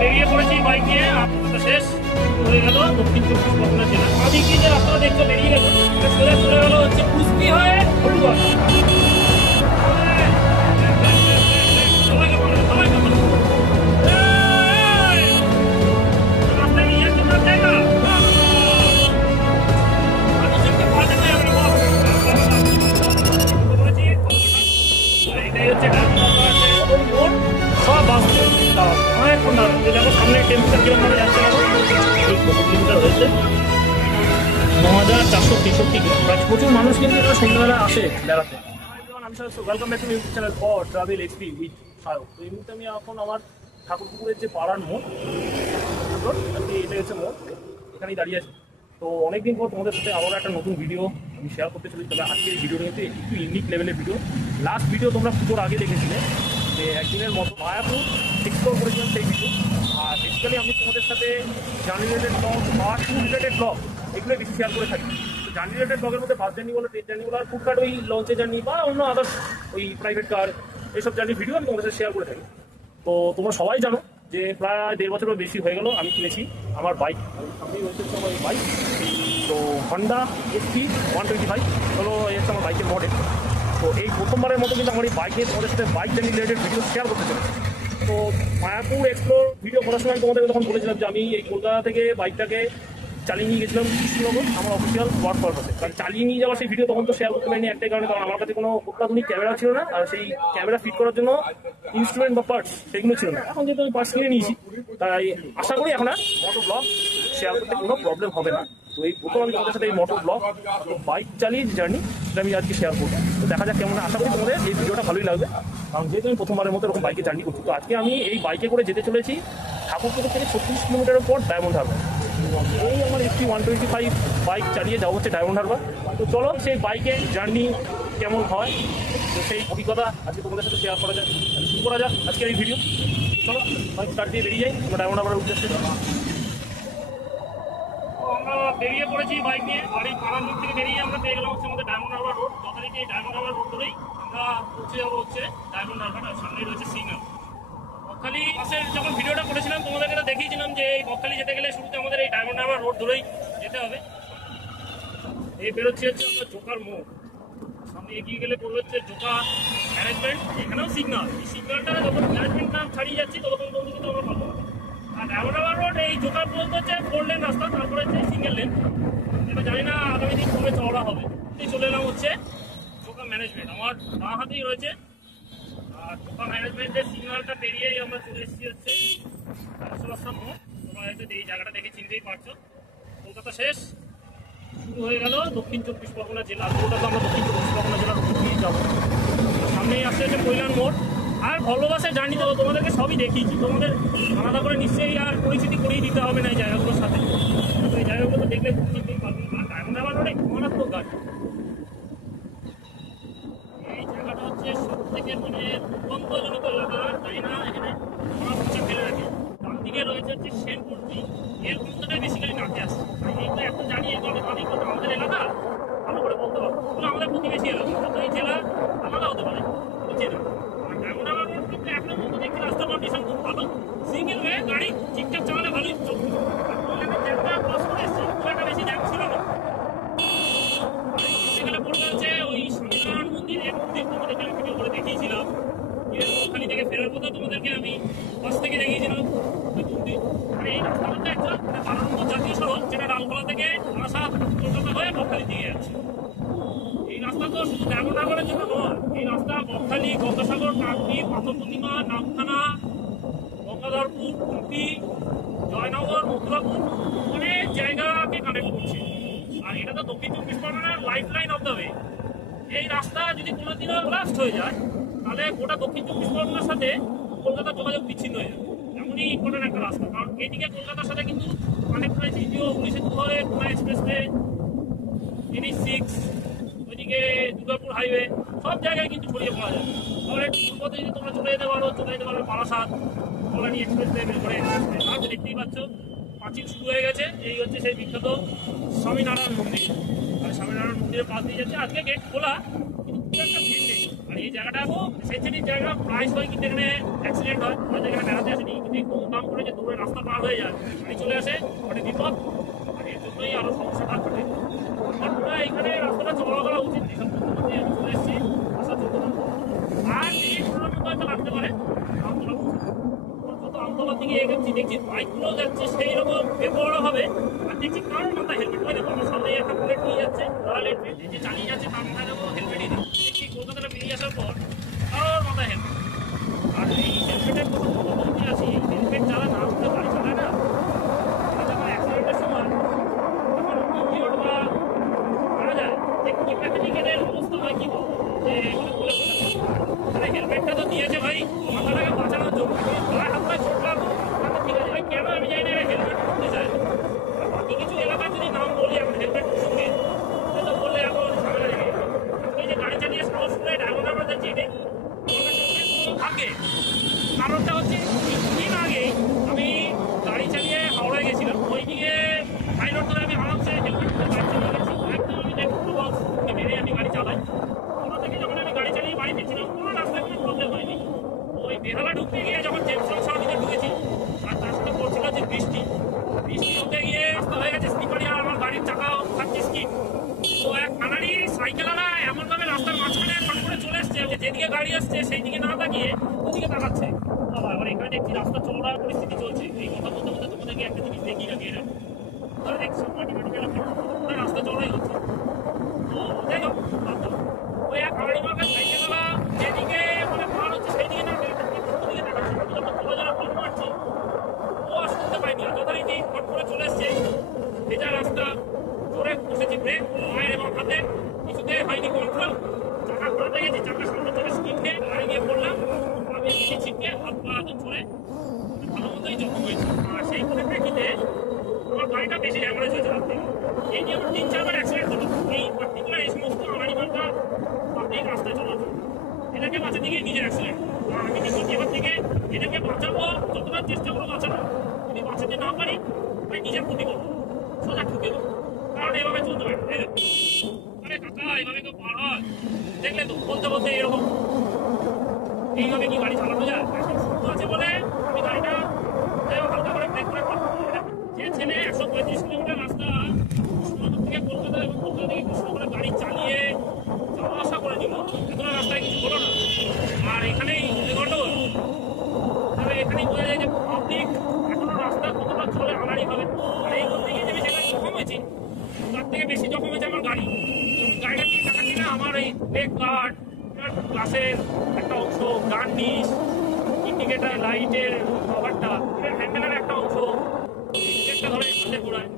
বেরিয়ে পড়েছি বাইক নিয়ে। আপনার শেষ হয়ে গেল দক্ষিণ চব্বিশ পরগনা জেলা। আমাদেরকে যে রাস্তাটা দেখতে বেরিয়ে গেল সোজা চলে গেল হচ্ছে কুস্তি হয়ে হলুদ। সামনে টেম্পারেচার কিলোমিটার যাচ্ছে 9463 কিলোমিটার। প্রচুর মানুষ কিন্তু এটা সন্ধ্যাবেলা আসে বেড়াতে। Welcome back to YouTube channel for travel XP with Sayak. তো এই মুহূর্তে আমি এখন আমার ঠাকুরপুকুরের যে পাড়ার মোড়, এটা হচ্ছে মোড়, এখানেই দাঁড়িয়ে আছি। তো অনেকদিন পর তোমাদের সাথে আবার একটা নতুন ভিডিও আমি শেয়ার করতে চলেছি। তবে আজকে এই ভিডিওটা কিন্তু একটু ইউনিক লেভেলের ভিডিও। লাস্ট ভিডিও তোমরা পুজোর আগে দেখেছিলে যে একদিনের মতো মায়াপুর এক্সপ্লোর করেছিলাম সেই ভিডিও। আর বেসিক্যালি আমি তোমাদের সাথে জার্নি রিলেটেড ব্লগ বা ট্যুর রিলেটেড ব্লগ এগুলো বেশি শেয়ার করে থাকি। তো জার্নি রিলেটেড ব্লগের মধ্যে বাস জার্নি বলো, ট্রেন জার্নি বলো, আর ফুডকার্ট ওই লঞ্চে জার্নি বা অন্য আদার্স ওই প্রাইভেট কার এইসব জার্নি ভিডিও আমি তোমাদের সাথে শেয়ার করে থাকি। তো তোমরা সবাই জানো যে প্রায় 1.5 বছরের বেশি হয়ে গেল আমি কিনেছি আমার বাইক। সামনেই রয়েছে আমার বাইক, তো হন্ডা এসপি 125 হলো হচ্ছে আমার বাইকের মডেল। তো এই প্রথমবারের মতো কিন্তু আমার এই বাইকে তোমাদের সাথে bike journey related video share করতে চলেছি। তো মায়াপুর এক্সপ্লোর ভিডিও করার সময় তোমাদের তখন বলেছিলাম যে আমি এই কলকাতা থেকে বাইকটাকে চালিয়ে নিয়ে গেছিলাম কৃষ্ণনগর আমার অফিসিয়াল ওয়ার্ক পারপাসে। কারণ চালিয়ে নিয়ে যাওয়ার সেই ভিডিও তখন তো শেয়ার করতে পারিনি একটাই কারণে, কারণ আমার কাছে কোনো অত্যাধুনিক ক্যামেরা ছিল না, আর সেই ক্যামেরা ফিট করার জন্য ইনস্ট্রুমেন্ট বা পার্টস সেগুলো ছিল না। এখন যেহেতু আমি পার্টস কিনে নিয়েছি, তাই আশা করি এখন আর মোটো ব্লগ শেয়ার করতে কোনো প্রবলেম হবে না। তো এই প্রথম আমি তোমাদের সাথে এই মোটো ব্লগ বাইক চালিয়ে জার্নি সেটা আমি আজকে শেয়ার করবো। তো দেখা যাক কেমন, আশা করি তোমাদের এই ভিডিওটা ভালোই লাগবে, কারণ যেহেতু আমি প্রথমবারের মতো এরকম বাইকে জার্নি করছি। তো আজকে আমি এই বাইকে করে যেতে চলেছি ঠাকুরপুকুর থেকে 36 কিলোমিটারের পর ডায়মন্ড হারবার। এই আমার এসপি 125 বাইক চালিয়ে যাওয়া হচ্ছে ডায়মন্ড হারবার। তো চলো সেই বাইকে জার্নি কেমন হয় তো সেই অভিজ্ঞতা আজকে তোমাদের সাথে শেয়ার করা যাক। শুরু করা যাক আজকের এই ভিডিও। চলো বাইক স্টার্ট দিয়ে বেরিয়ে যাই আমরা ডায়মন্ড হারবারের উদ্দেশ্যে। আমরা বেরিয়ে পড়েছি বাইক নিয়ে। আর এই পাড়ার মোড় থেকে বেরিয়ে আমরা পেয়ে গেলাম হচ্ছে আমাদের ডায়মন্ড হারবার রোড। যথারীতি এই ডায়মন্ড হারবার রোড ধরেই আমরা পৌঁছে যাবো হচ্ছে ডায়মন্ড হারবার। আর সামনে রয়েছে সিগন্যাল। বকখালি বাসের যখন ভিডিওটা করেছিলাম তোমাদেরকে দেখিয়েছিলাম যে এই বকখালি যেতে গেলে শুরুতে আমাদের এই ডায়মন্ড হারবার রোড ধরেই যেতে হবে। এই বেরোচ্ছে হচ্ছে আমরা জোকার মোড়, সামনে এগিয়ে গেলে পড়বে হচ্ছে জোকা ম্যানেজমেন্ট। এখানেও সিগন্যাল, এই সিগন্যালটা যখন ম্যানেজমেন্ট নাম ছাড়িয়ে যাচ্ছি ততক্ষণ পর্যন্ত কিন্তু আমরা পাবো। আর ডায়মন্ড হারবার রোড এই জোকার পর্যন্ত হচ্ছে 4 লেন রাস্তা, তারপরে হচ্ছে সিঙ্গেল লেন। এটা জানি না আগামী দিন কবে চওড়া হবে। চলে এলাম হচ্ছে জোকা ম্যানেজমেন্ট, আমার বাঁ হাতেই রয়েছে। আর জোকা ম্যানেজমেন্টের সিগন্যালটা পেরিয়েই আমরা চলে এসেছি হচ্ছে মোড়। তোমরা হয়তো এই জায়গাটা দেখে চিনতেই পারছো। কলকাতা শেষ, শুরু হয়ে গেল দক্ষিণ চব্বিশ পরগনা জেলা। পুরোটা তো আমরা দক্ষিণ চব্বিশ পরগনা জেলার উপর দিয়ে যাবো। সামনেই আসছে হচ্ছে কৈলান মোড়। আর ভলভো বাসে জার্নি দেবো তোমাদেরকে সবই দেখিয়েছি, তোমাদের আলাদা করে নিশ্চয়ই আর পরিচিতি করিয়ে দিতে হবে না এই জায়গাগুলোর সাথে। তো এই জায়গাগুলো তো দেখলে চিনতেই পারবেন। আর ডায়মন্ড হারবার রোডে মারাত্মক গাড়ি। এই জায়গাটা হচ্ছে সব থেকে মানে দুর্গন্ধজনক এলাকা, তাই না? এখানে খারাপ হচ্ছে ফেলে রাখে। ডান দিকে রয়েছে হচ্ছে সেনপুরটি, এর গুরুত্বটাই বেসিক্যালি নাচে আসছে। এইগুলো এখন জানি এগুলো আমাদের এলাকা ভালো করে বলতে পারবো, এগুলো আমাদের প্রতিবেশী এলাকা। এই জেলা আলাদা হতে পারে বুঝছে না। আর ডায়মন্ড হারবার রোড কিন্তু এখনো পর্যন্ত দেখি রাস্তার কন্ডিশন খুব ভালো, সিঙ্গেল ওয়ে গাড়ি ঠিকঠাক চালালে ভালোই চলবে। আর কল্যাণের জ্যামটা ক্রস করে এসেছি, খুব একটা বেশি জ্যাম ছিল না। সেখানে পড়বে হচ্ছে ওই স্বামীনারায়ণ মন্দির, এক মন্দির তোমাদেরকে আমি ভিডিও করে দেখিয়েছিলাম। ওখানে থেকে ফেরার কথা তোমাদেরকে আমি বাস থেকে দেখিয়েছিলাম ওই মন্দির। আর এই রাস্তাটা একটা সাধারণত জাতীয় সড়ক, যেটা ডালখোলা থেকে আসা কলকাতা হয়ে বকখালি দিকে যাচ্ছে। এই রাস্তা তো শুধু ডায়মন্ড হারবারের জন্য নয়, এই রাস্তা বকখালি, গঙ্গাসাগর, কাকদ্বীপ, পাথর প্রতিমা, নামখানা, গঙ্গাধরপুর, কুলপি, জয়নগর, মথুরাপুর অনেক জায়গাকে কানেক্ট করছে। আর এটা তো দক্ষিণ চব্বিশ পরগনার life line of the way. এই রাস্তা যদি কোনোদিনও ব্লাস্ট হয়ে যায় তাহলে গোটা দক্ষিণ চব্বিশ পরগনার সাথে কলকাতার যোগাযোগ বিচ্ছিন্ন হয়ে যাবে। এমনই ইম্পর্টেন্ট একটা রাস্তা, কারণ এইদিকে কলকাতার সাথে কিন্তু কানেক্ট হয়েছে দ্বিতীয় 19 ধরে পুনা এক্সপ্রেসওয়ে, NH6, ওইদিকে দুর্গাপুর হাইওয়ে, সব জায়গায় কিন্তু ছড়িয়ে পড়া যায়। তাহলে পথে যদি তোমরা চলে যেতে পারো বারাসাত, কল্যাণী এক্সপ্রেসওয়ে, বেলঘড়া এক্সপ্রেসওয়ে। আর দেখতেই পাচ্ছ পাঁচিল শুরু হয়ে গেছে। এই হচ্ছে সেই বিখ্যাত স্বামীনারায়ণ মন্দির। আর স্বামীনারায়ণ মন্দিরের পাশ দিয়ে যাচ্ছে। আজকে গেট খোলা কিন্তু খুব একটা ভিড় নেই। আর এই জায়গাটা সেন্সিটিভ জায়গা, প্রায় সময় কিন্তু এখানে অ্যাক্সিডেন্ট হয়। হয়তো এখানে বেড়াতে আসেনি, কিন্তু একটু দাম করে যে দূরে রাস্তা পার হয়ে যায়, গাড়ি চলে আসে, ওটা বিপদ। আর এর জন্যই আরো সমস্যাটা ঘটে। আর এখানে রাস্তাটা চলা করা উচিত, এসব আমি চলে এসেছি রাস্তা চলতে পারবো। আর এই ঘটনার মতো হয়তো লাগতে পারে আমতলা, যত আমতলার দিকে এগোচ্ছি দেখছি বাইকগুলো যাচ্ছে সেই রকম বেপরোয়া হবে। আর দেখছি কারোর মাথায় হেলমেট হয়, দেখো আমার সামনে একটা বুলেট নিয়ে যাচ্ছে, রয়্যাল এনফিল্ড, যে চালিয়ে যাচ্ছে তার মাথায় দেখো হেলমেটই নেই। দেখছি কলকাতাটা বেরিয়ে আসার পর কারোর মাথায় হেলমেট। আর এই হেলমেটের কথা বলতে আছি, হেলমেট যারা না উঠে গাড়ি চালায় না, যখন অ্যাক্সিডেন্টের সময় তখন ইঞ্জিওর্ড বা মারা যায়, যে কি মেকানিক্যালের অবস্থা হয় কি যে এগুলো বলে বোঝাতে। হেলমেটটা তো দিয়েছে ভাই মাথাটাকে বাঁচানোর জন্য, গলায় হাত পায়ে চোট লাগলো ঠিক আছে, কেন আমি জানি না এরা হেলমেট করতে চায়। বাকি কিছু এলাকায় যদি নাম বলি এখন হেলমেট সঙ্গে তো বললে এখন ঝামেলা লেগে যাবে। এই যে গাড়ি চালিয়ে সাহস করে ড্রাইভার আমরা যাচ্ছি এটাই থাকে। কারণটা হচ্ছে কিছুদিন আগে আমি গাড়ি চালিয়ে হাওড়ায় গেছিলাম, ওইদিকে হাই রোড ধরে আমি আরামসে হেলমেট করে গাড়ি চালিয়ে গেছি। একদম আমি মেরে আমি গাড়ি চালাই। ওখান থেকে যখন আমি গাড়ি চালিয়ে বাড়ি ফিরছিলাম কোনো রাস্তায় কোনো প্রবলেম হয়নি। ওই বেহালা ঢুকতে গিয়ে যখন জেমসন সামনে ঢুকেছি, আর তার সাথে পড়ছিল যে বৃষ্টি হতে গিয়ে রাস্তা হয়ে গেছে স্লিপারি, আর আমার গাড়ির চাকাও থাকছে স্কিপ। তো এক কানাড়ি সাইকেলওয়ালা এমনভাবে রাস্তার মাঝখানে ফট করে চলে এসছে, যেদিকে গাড়ি আসছে সেই দিকে না তাকিয়ে ওদিকে তাকাচ্ছে। বাবা, এবার এখানে দেখছি রাস্তা চলার পরিস্থিতি চলছে। এই কথা বলতে বলতে তোমাদেরকে একটা জিনিস দেখিয়ে রাখি, এরা ধরে দেখছি মাটি গেলাম, রাস্তা চড়াই হচ্ছে। তো যাই হোক, ওই এক কানাড়ি মার্কের সাইকেলওয়ালা যেদিকে মানে পার হচ্ছে সেই দিকে না ওদিকে তাকাচ্ছে। আমি যখন তোলা যারা ফোন মারছি ও আর শুনতে পাইনি, যথারীতি ফট করে চলে এসছে। ভেজা রাস্তা, জোরে বসেছি ব্রেক মায়ের এবং হাতে, কিছুতে হয়নি কন্ট্রোল, চাকা ঘোরাতে গেছি, চাকা সামনে থেকে স্কিপ খেয়ে গাড়ি গিয়ে পড়লাম। আমি নিচে ছিটকে হাত পা ছড়ে ভালো মতোই জখম হয়েছে। আর সেই পরিপ্রেক্ষিতে আমার গাড়িটা বেশি ড্যামেজ হয়েছে রাত থেকে। এই নিয়ে আমার 3-4 বার অ্যাক্সিডেন্ট হলো এই পার্টিকুলার এই সমস্ত আড়াই ঘন্টা এই রাস্তায় চলাচল। এটাকে বাঁচাতে গিয়ে নিজের অ্যাক্সিডেন্ট। আর আমি নিজে এবার থেকে এটাকে বাঁচাবো, যতটা চেষ্টা করবো বাঁচাবো। যদি বাঁচাতে না পারি আমি নিজের ক্ষতি করবো, সোজা ঠুকে দেবো। কারণ এভাবে চলতে পারে। আরে কাকা, এভাবে কেউ পার হয়? দেখলে তো বলতে বলতে এরকম এইভাবে কি গাড়ি চালানো যায়? সুন্দর আছে বলে আমি গাড়িটা হালকা করে ব্রেক করে যে ছেলে 135 কিলোমিটার রাস্তা কৃষ্ণনগর থেকে কলকাতা এবং কলকাতা থেকে কৃষ্ণনগরে গাড়ি চালিয়ে যাওয়া আসা করে দিল, এতটা রাস্তায় কিছু হলো না। আর এখানেই গন্ডগোল। তবে এখানেই বোঝা যায় যে পাবলিক এখনো রাস্তা কতটা চলে আনাড়ি হবে। আর এই করতে গিয়ে যে বেশি গাড়ি জখম হয়েছি, তার থেকে বেশি জখম হয়েছে আমার গাড়ি। যেমন গাড়িটা দিয়ে টাকাচ্ছি না, আমার এই ব্রেক গার্ড, গ্লাসের একটা অংশ, গার্নিশ, ইন্ডিকেটার লাইটের কভারটা, হ্যান্ডেলের একটা অংশ, ব্রেকটা ধরে হাতে ঘোরায়,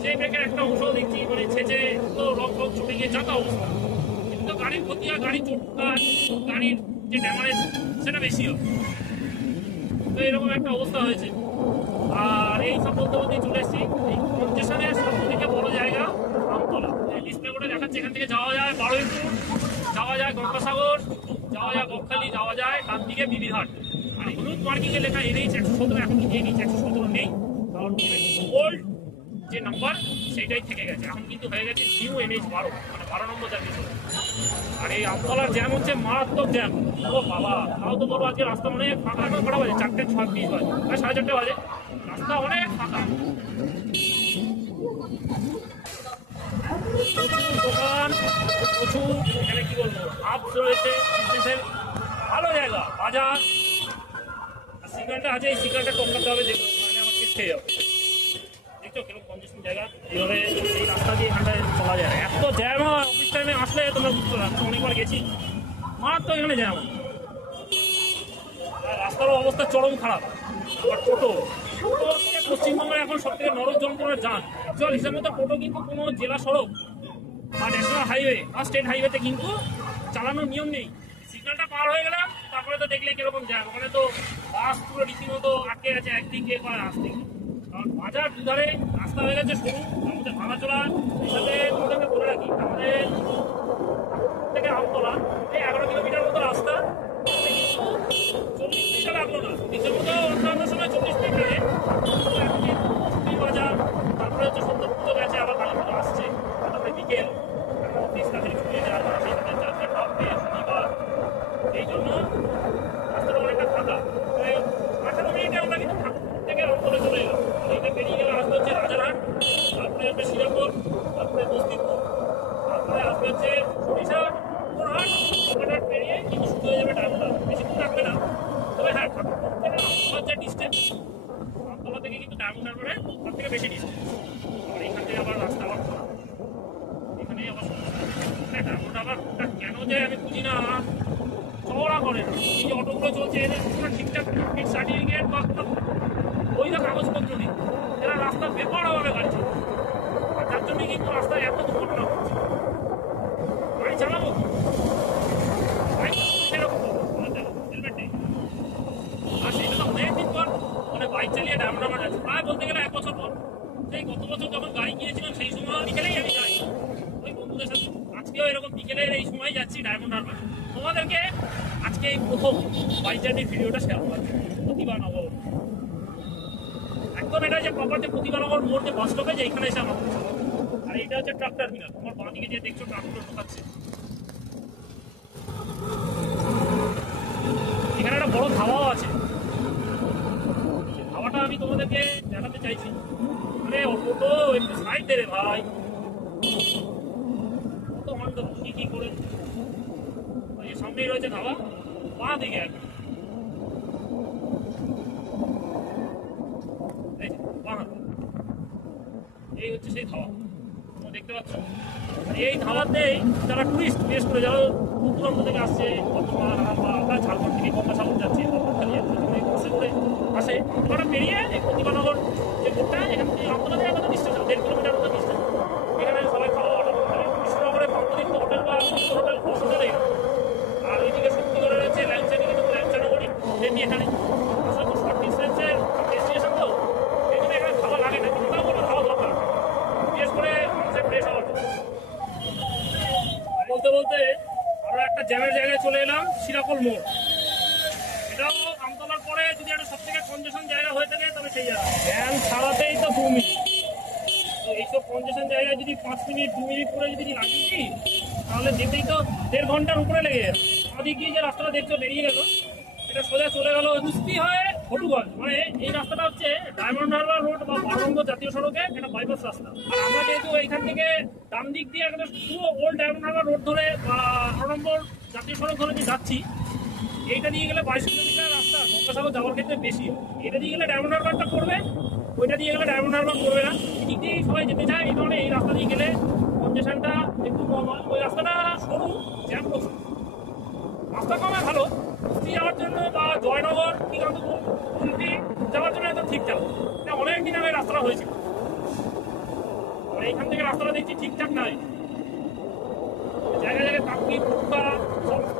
সেই ব্রেকের একটা অংশ দেখছি মানে ছেঁচে তো রং ফং ছুটে গিয়ে যাতা অবস্থা। কিন্তু গাড়ির ক্ষতি হয়, গাড়ির চোটকার, গাড়ির যে ড্যামেজ সেটা বেশি হয়। তো এরকম একটা অবস্থা হয়েছে। আর এই সব বলতে বলতেই চলে এসেছি এই কনজেশনের সব থেকে বড় জায়গা আমতলা। ডিসপ্লে করে দেখাচ্ছে এখান থেকে যাওয়া যায় বারুইপুর, যাওয়া যায় গঙ্গাসাগর, যাওয়া যায় বকখালি, যাওয়া যায় তার দিকে বিবিঘাট। আর হলুদ মার্কিংয়ে লেখা NH 117, এখন কিন্তু NH 117 নেই, কারণ ওল্ড যে নাম্বার সেইটাই থেকে গেছে। এখন কিন্তু হয়ে গেছে নিউ NH 12, মানে 12 নম্বর জাতীয় সড়ক। আর এই আমতলার জ্যাম হচ্ছে মারাত্মক জ্যাম। ও বাবা, তাও তো বলবো আজকে রাস্তা অনেক ফাঁকা। এখন কটা বাজে? 4:26 বাজে, প্রায় 4:30 বাজে, রাস্তা অনেক ফাঁকা। দোকান প্রচুর, এখানে কি বলবো, হাবস রয়েছে, বিজনেসের ভালো জায়গা, বাজার। আর সিগন্যালটা আছে, এই সিগন্যালটা টপকাতে হবে, যেগুলো মানে আমার কেস খেয়ে যাবে। দেখছো কিরকম কনজেশন জায়গা, এইভাবে এই রাস্তা দিয়ে এখানটায় চলা যায়। এত জ্যাম হয়, অফিস টাইমে আসলে তোমরা বুঝতে পারছো, অনেকবার গেছি, মারাত্মক এখানে জ্যাম। আর রাস্তার অবস্থা চরম খারাপ। আবার টোটো হচ্ছে পশ্চিমবঙ্গের এখন সব থেকে নরক যন্ত্রণার যান। অ্যাকচুয়াল হিসেবে মতো টোটো কিন্তু কোনো জেলা সড়ক বা ন্যাশনাল হাইওয়ে বা স্টেট হাইওয়েতে কিন্তু চালানোর নিয়ম নেই। সিগন্যালটা পার হয়ে গেলাম, তারপরে তো দেখলে কিরকম জ্যাম। ওখানে তো বাস পুরো রীতিমতো আটকে আছে একদিকে বা আসদিকে। কারণ বাজার দুধারে রাস্তা হয়ে গেছে সরু, আমাদের ভাঙাচোরা। হিসাবে তোমাদেরকে বলে রাখি, আমাদের থেকে আমতলা এই 11 কিলোমিটার মতো রাস্তা, 40 মিনিটও লাগলো না। নিজের মতো অন্যান্য সময় 40 মিনিট লাগে। বাজার, তারপরে হচ্ছে সত্য পুজো গেছে, আবার কালী পুজো আসছে, তারপরে বিকেল অফিস কাছে ছুটে যাওয়া, সেই সাথে 4টা শনিবার ডায়মন্ড হারবারে সব থেকে বেশি ডিস্টেন্স। আর এখান থেকে আবার রাস্তা আবার খোলা, এখানে আবার ডায়মন্ড হারবার কেন যে আমি বুঝি না, চওড়া করে না। এই যে অটোগুলো চলছে এদের কোনো ঠিকঠাক সার্টিফিকেট বা ওই না কাগজপত্র নেই, এরা রাস্তার বেপরোয়াভাবে গাড়ি চলছে, আর যার জন্য কিন্তু রাস্তায় এত দুর্ঘটনা হচ্ছে। গাড়ি চালাবো সেরকম হেলমেট নেই, আর সেটা তো অনেকদিন পর মানে বাইক চালিয়ে ডায়মন্ড হারবার যাচ্ছে, প্রায় বলতে গেলে 1 বছর পর। সেই গত বছর যখন গাড়ি কিনেছিলাম সেই সময় বিকেলেই আমি যাই ওই বন্ধুদের সাথে, আজকেও এরকম বিকেলের এই সময় যাচ্ছি ডায়মন্ড হারবার। তোমাদেরকে আজকে এই প্রথম বাইক জার্নির ভিডিওটা শেয়ার করা প্রতিভানগর, একদম এটা যে প্রপার যে প্রতিভানগর মোড় যে বাস স্টপে যে এখানে এসে আমার, আর এটা হচ্ছে ট্রাক টার্মিনাল। তোমার বাঁ দিকে যে দেখছো ট্রাকগুলো ঢোকাচ্ছে, এখানে একটা বড় ধাবাও আছে। ধাবাটা আমি তোমাদেরকে দেখাতে চাইছি। আরে অটো একটু সাইড দে রে ভাই, অটো মান তো কি করে। ওই সামনেই রয়েছে ধাবা, বাঁ দিকে একদম এই হচ্ছে সেই ধাবা তোমরা দেখতে পাচ্ছ। এই ধাবাতেই যারা টুরিস্ট, বিশেষ করে যারা দূর দূরান্ত থেকে আসছে, বর্ধমান বা ঝাড়খণ্ড থেকে গঙ্গাসাগর যাচ্ছে, বর্ধমান যাচ্ছে, বাসে করে আসে, ওরা পেরিয়ে এই প্রতিভানগর যে মোড়টা, এখান থেকে আমতলা থেকে কত ডিস্টেন্স, 1.5 কিলোমিটার মতো ডিস্টেন্স, এখানে সবাই খাওয়া অর্ডার করে। কৃষ্ণনগরের পঞ্চতীর্থ হোটেল বা হোটেল বস হোটেলে, আর ওইদিকে শক্তিগড়ে রয়েছে ল্যাংচানি, কিন্তু ল্যাংচানগরই তেমনি এখানে আসলে খুব শর্ট ডিস্টেন্সের ডেস্টিনেশন তো, এই জন্য এখানে খাওয়া লাগে না, কিন্তু তাও কোনো খাওয়া দরকার, বিশেষ করে মানুষের ফ্রেশ হওয়ার জন্য। বলতে বলতে আমরা একটা জ্যামের জায়গায় চলে এলাম, শিরাকল মোড়। এটাও আমতলার পরে যদি একটা সব থেকে কনজেশন জায়গা হয়ে থাকে তবে সেই জায়গা, ভ্যান ছাড়াতেই তো 2 মিনিট। তো এইসব কনজেশন জায়গায় যদি 5 মিনিট 2 মিনিট করে যদি লাগিয়ে দিই, তাহলে যেতেই তো 1.5 ঘন্টার উপরে লেগে যাবে। আমাদের গিয়ে যে রাস্তাটা দেখছো বেরিয়ে গেল, এটা সোজা চলে গেল কুস্তি হয়ে হটুগঞ্জ। মানে এই রাস্তাটা হচ্ছে ডায়মন্ড হারবার রোড বা 12 নম্বর জাতীয় সড়কে একটা বাইপাস রাস্তা। আর আমরা যেহেতু এইখান থেকে ডান দিক দিয়ে একটা পুরো ওল্ড ডায়মন্ড হারবার রোড ধরে বা 12 নম্বর জাতীয় সড়ক ধরে যে যাচ্ছি, এইটা দিয়ে গেলে 22 কিলোমিটার রাস্তা গঙ্গাসাগর যাওয়ার ক্ষেত্রে বেশি। এটা দিয়ে গেলে ডায়মন্ড হারবারটা পড়বে, ওইটা দিয়ে গেলে ডায়মন্ড হারবার পড়বে না। এদিক দিয়েই সবাই যেতে চায়, এই কারণে এই রাস্তা দিয়ে গেলে কনজেশনটা একটু নর্মাল। ওই রাস্তাটা সরু, জ্যাম প্রচুর। রাস্তা কমে ভালো, কুস্তি যাওয়ার জন্য বা জয়নগর শ্রীকান্তপুর কুলপি যাওয়ার জন্য একদম ঠিকঠাক। এটা অনেক দিন আগে রাস্তাটা হয়েছিল, আর এইখান থেকে রাস্তাটা দেখছি ঠিকঠাক নাই, জায়গায় জায়গায় কাকি ফুটপা সমস্ত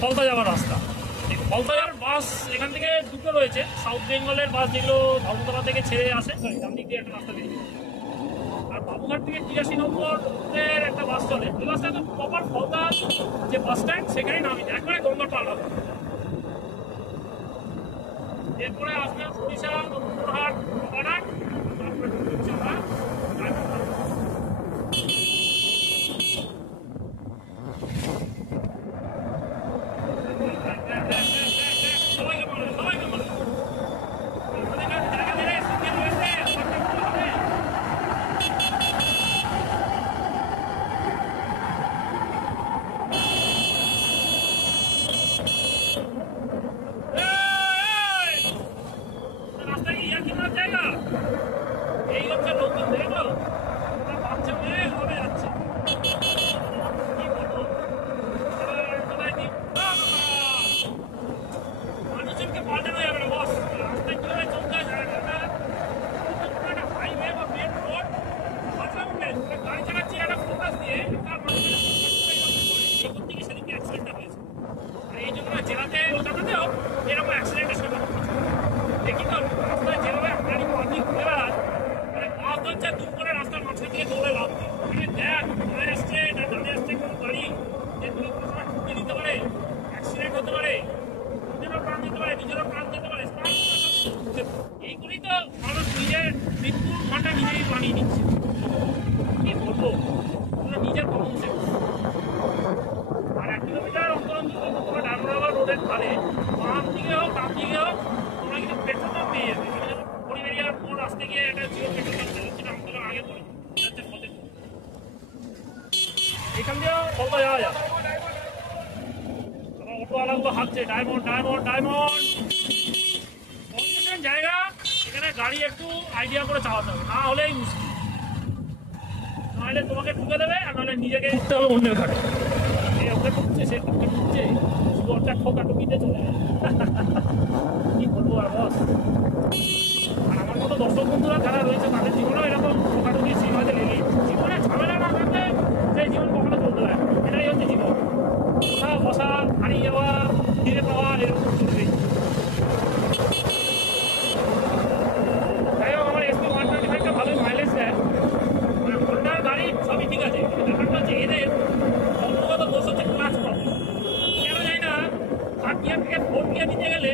ফলতা যাওয়ার রাস্তা। ফলতা যাওয়ার বাস এখান থেকে দুটো রয়েছে, সাউথ বেঙ্গলের বাস যেগুলো ধর্মতলা থেকে ছেড়ে আসে, ডান দিক দিয়ে একটা রাস্তা বেরিয়ে। আর বাবু বাবুঘাট থেকে 83 নম্বরের একটা বাস চলে, ওই বাসটা তো প্রপার ফলতা যে বাস স্ট্যান্ড সেখানেই নামি যায়, একবারে গঙ্গার পাল্লা। এরপরে আসবে সরিষা, নন্দনহাট, বাগান, তারপরে হচ্ছে আমরা সবাইকে বলে সবাইকে বলে এই হচ্ছে লোকজন দেখলো বাচ্চা মেয়ে হবে যাচ্ছে কি বলবো মানুষজনকে পাল্টানো যাবে না বস, রাস্তায় কিভাবে চলতে হয় জানে না। একটা হাইওয়ে বা মেন রোড গাড়ি চালাচ্ছি একটা ফোকাস দিয়ে তার মানুষের এই করতে গিয়ে সেদিনকে অ্যাক্সিডেন্টটা হয়েছে। আর এই জন্য জেলাতে কলকাতাতেও এরকম অ্যাক্সিডেন্টের সময় দেখি তো রাস্তায় যেভাবে গাড়ি পাবলিক ঘুরে বেড়ায়, মানে বাস ধরছে দুম করে রাস্তার মাঝখান থেকে দৌড়ে লাভ দেখ ঘুরে আসছে না ডানে আসছে কোনো গাড়ি, যে তুমি কোনো সময় ঠুকে দিতে পারে, অ্যাক্সিডেন্ট হতে পারে, নিজেরও প্রাণ দিতে পারে, নিজেরও প্রাণ দিতে পারে। এইগুলোই তো মানুষ নিজের মৃত্যুর ঘাটা নিজেই বানিয়ে নিচ্ছে। কি বলবো, নিজের কমন সেন্স। আর 1 কিলোমিটার অন্তর তোমার ডায়মন্ড রোডের ধারে বাম দিকে হোক ডান দিকে হোক তোমরা কিন্তু পেট্রোল পাম্প পেয়ে যাবে। পরিবেরিয়ার মোড় আসতে গিয়ে একটা জিও পেট্রোল পাম্প যেটা আমাদের আগে পড়ে এখান দিয়েও কত যাওয়া যায়। আবার অটোওয়ালাগুলো হাঁটছে ডায়মন্ড ডায়মন্ড ডায়মন্ড কনসেশন জায়গা, এখানে গাড়ি একটু আইডিয়া করে চালাতে হবে, না হলেই মুশকিল। নাহলে তোমাকে ঠুকে দেবে আর নাহলে নিজেকে উঠতে হবে অন্যের ঘাটে। এই ওকে ঠুকছে সে ওকে ঠুকছে, শুধু একটা ঠোকাটুকিতে চলে যায়। কি বলবো আর বস। আর আমার মতো দর্শক বন্ধুরা যারা রয়েছে তাদের জীবনেও এরকম ঠোকাটুকি সিন হয়তো লেগেই, জীবনে ঝামেলা না থাকলে সেই জীবন কখনো চলতে পারে। এটাই হচ্ছে জীবন, ওঠা বসা হারিয়ে যাওয়া ফিরে পাওয়া এরকম চলবেই। যাই হোক আমার SP 125টা ভালোই মাইলেজ দেয়, মানে হোন্ডার গাড়ি সবই ঠিক আছে, ব্যাপারটা হচ্ছে এদের সম্ভবত দোষ হচ্ছে ক্লাচ প্রবলেম। কেন জানি না থার্ড গিয়ার থেকে ফোর্থ গিয়ার দিতে গেলে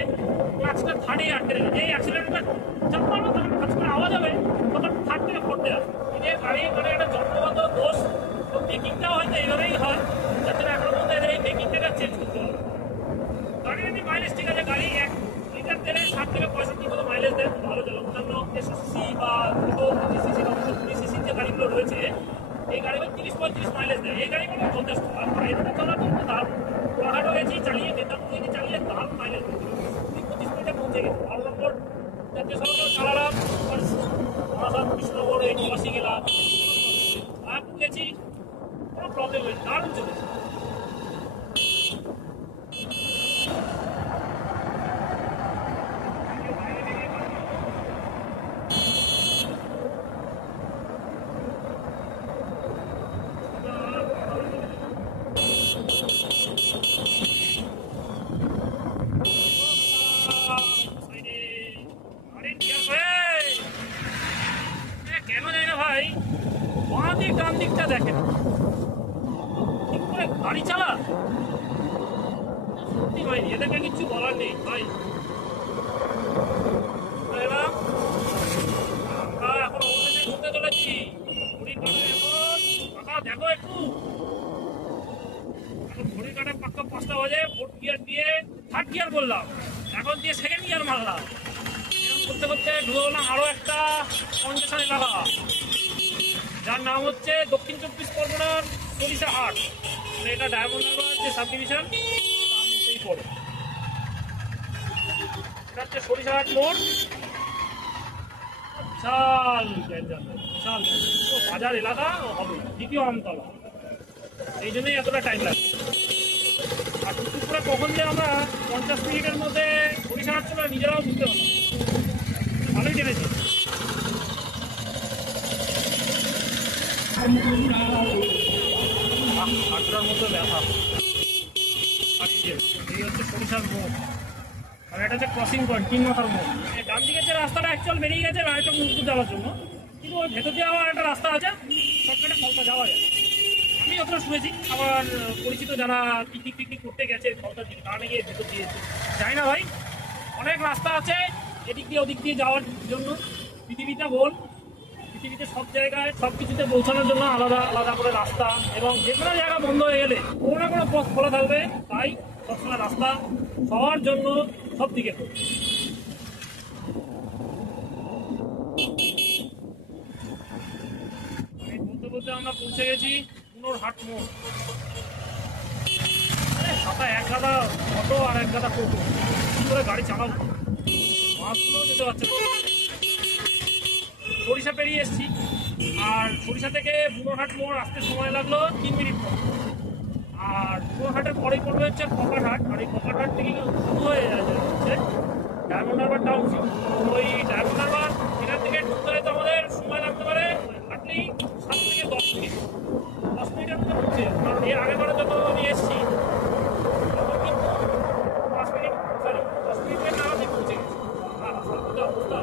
ক্লাচটা থার্ডেই আটকে রেখে, যেই অ্যাক্সিডেন্টটা চাপ মারবো তখন ক্লাচ করে আওয়াজ হবে, তখন থার্ড থেকে ফোর্থে আসে। এদের গাড়ির মানে একটা জন্মগত দোষ। তো ব্রেকিংটাও হয়তো এইভাবেই হয়, যাতে এখনো পর্যন্ত এদের এই ব্রেকিংটাকে চেঞ্জ করতে হবে। গাড়ির যদি মাইলেজ ঠিক আছে, গাড়ি 1 লিটার তেলে 60 থেকে 65 মতো মাইলেজ দেয়, ভালো চলে। অন্যান্য 63 বা 225 বা 220 যে গাড়িগুলো রয়েছে এই গাড়িগুলো 30-35 মাইলেজ দেয়, এই গাড়িগুলো যথেষ্ট। আর বাইরে চলার জন্য দারুণ, পাহাড় হয়েছি চালিয়ে নেতাপুর হয়েছি চালিয়ে দারুণ মাইলেজ দেয়, 20-25 মিনিটে পৌঁছে গেছে। 12 নম্বর জাতীয় সড়কে চালালাম, কৃষ্ণনগর এই নিবাসী গেলাম, মায়াপুর গেছি, কোনো প্রবলেম হয়নি, দারুণ চলেছে। কেন জানি না ভাই বাঁ দিক ডান দিকটা দেখে না, ঠিক করে গাড়ি চালা। সত্যি ভাই এদেরকে কিচ্ছু বলার নেই ভাই। আমরা এখন অবশেষে ঢুকতে চলেছি ঘড়ির কাঁটা। এখন কাকা দেখো একটু, এখন ঘড়ির কাঁটা পাক্কা 5টা বাজে। ফোর্থ গিয়ার দিয়ে থার্ড গিয়ার বললাম, এখন দিয়ে সেকেন্ড গিয়ার মারলাম। এরকম করতে করতে ঢুকে গেলাম আরো একটা কনজেশন এলাকা, যার নাম হচ্ছে দক্ষিণ 24 পরগনার সরিষা হাট। মানে এটা ডায়মন্ড হারবার যে সাব ডিভিশন তার মধ্যেই পড়ে। এটা হচ্ছে সরিষা হাট মোড়। বিশাল বিশাল বাজার এলাকা হবে, দ্বিতীয় আমতলা, এই জন্যই এতটা টাইম লাগে। আর টুকটুক করে কখন যে আমরা 50 মিনিটের মধ্যে সরিষা হাট চলে নিজেরাও বুঝতে পারলাম, ভালোই টেনেছি। হাটটার মধ্যে ব্যথা। আর এই হচ্ছে সরিষার মোড়, আর এটা হচ্ছে ক্রসিং পয়েন্ট, 3 মাথার মোড়। ডান দিকে যে রাস্তাটা অ্যাকচুয়াল বেরিয়ে গেছে রায়চক মুখপুর যাওয়ার জন্য, কিন্তু ওই ভেতর দিয়ে আবার একটা রাস্তা আছে ফলতা যাওয়া যায়। আমি অতটা শুনেছি, আমার পরিচিত যারা পিকনিক করতে গেছে ফলতার দিকে, তারা গিয়ে ভেতর দিয়েছে, জানি না ভাই। অনেক রাস্তা আছে এদিক দিয়ে ওদিক দিয়ে যাওয়ার জন্য। পৃথিবীটা গোল, পৃথিবীতে সব জায়গায় সব কিছুতে পৌঁছানোর জন্য আলাদা আলাদা করে রাস্তা, এবং যে কোনো জায়গা বন্ধ হয়ে গেলে কোনো না কোনো পথ খোলা থাকবে। তাই সবসময় রাস্তা সবার জন্য সব দিকে। আমি বলতে বলতে আমরা পৌঁছে গেছি পুনরহাট মোড়। সাথে এক গাদা অটো আর এক গাদা টোটো, কি করে গাড়ি চালাবো, মাছগুলো যেতে পারছে না। সরিষা পেরিয়ে এসেছি, আর সরিষা থেকে পুনরহাট মোড় আসতে সময় লাগলো 3 মিনিট মতো। আর পুনরহাটের পরেই পড়বে হচ্ছে কপারহাট, আর এই কপারহাট থেকে শুরু হয়ে হচ্ছে ডায়মন্ড হারবার টাউনশিপ। ওই ডায়মন্ড হারবার এখান থেকে ঢুকতে হলে তো আমাদের সময় লাগতে পারে হার্ডলি 7 থেকে 10 মিনিট। 10 মিনিটের মধ্যে পৌঁছে, কারণ এর আগের বারে যখন আমি এসেছি তখন কিন্তু 10 মিনিটের নাগাদই পৌঁছে গেছি। অবস্থা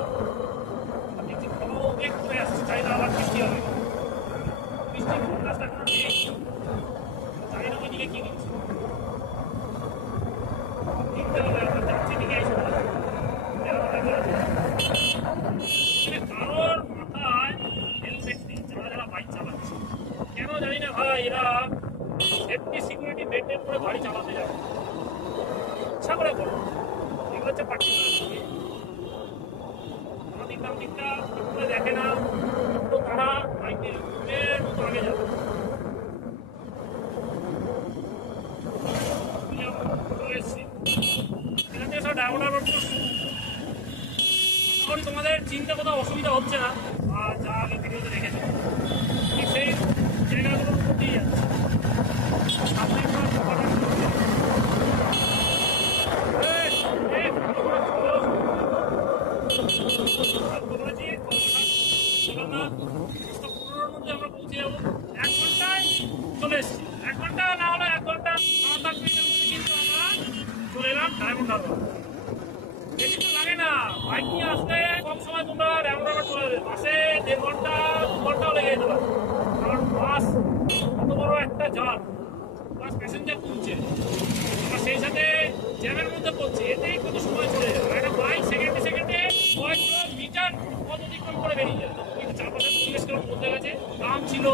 দেখছি ভালো বেগ করে আসছে, চাই না আবার বৃষ্টি হবে। বৃষ্টি রাস্তা কোনো নেই, জানি না ওইদিকে কি হচ্ছে। দেখতে হবে, আমরা যাচ্ছি দিকে এসে কারোর মাথায় হেলমেট নেই যারা যারা বাইক চালাচ্ছে। কেন জানি না ভাই, এরা সেফটি সিকিউরিটি মেনটেন করে গাড়ি চালাতে যাবে, ইচ্ছা করে করো। এগুলো হচ্ছে পার্টিকুলার দিকটা ঠিক করে দেখে না, তো তারা বাইকের মতো আগে যাবে। চলে এসছি এখান থেকে সব ডায়মন্ড হারবার এখন তোমাদের চিন্তা কোথাও অসুবিধা হচ্ছে না, আর যা আগে ভিডিওতে দেখেছো ঠিক সেই জায়গাগুলোর মধ্যেই যাচ্ছে। আমরা পৌঁছে যাবো 1 ঘন্টায়, চলে এসছি। 1 ঘন্টা না হলে 1 ঘন্টা 7-8 মিনিটের মধ্যে কিন্তু আমরা চলে এলাম ডায়মন্ড হারবার। বেশি তো লাগে না, বাইক নিয়ে আসলে কম সময় তোমরা ডায়মন্ড হারবার চলে যাবে। বাসে 1.5 ঘন্টা 2 ঘন্টাও লেগে যেতে পারে, কারণ বাস কত বড় একটা জাল, বাস প্যাসেঞ্জার তুলছে, আর সেই সাথে জ্যামের মধ্যে পড়ছে, এতেই কত সময় চলে যায়। একটা বাইক সেকেন্ডে কয়েকশো মিটার পথ অতিক্রম করে বেরিয়ে যায়। কিন্তু চারপাশের পরিবেশ কেমন বদলে গেছে, গ্রাম ছিল,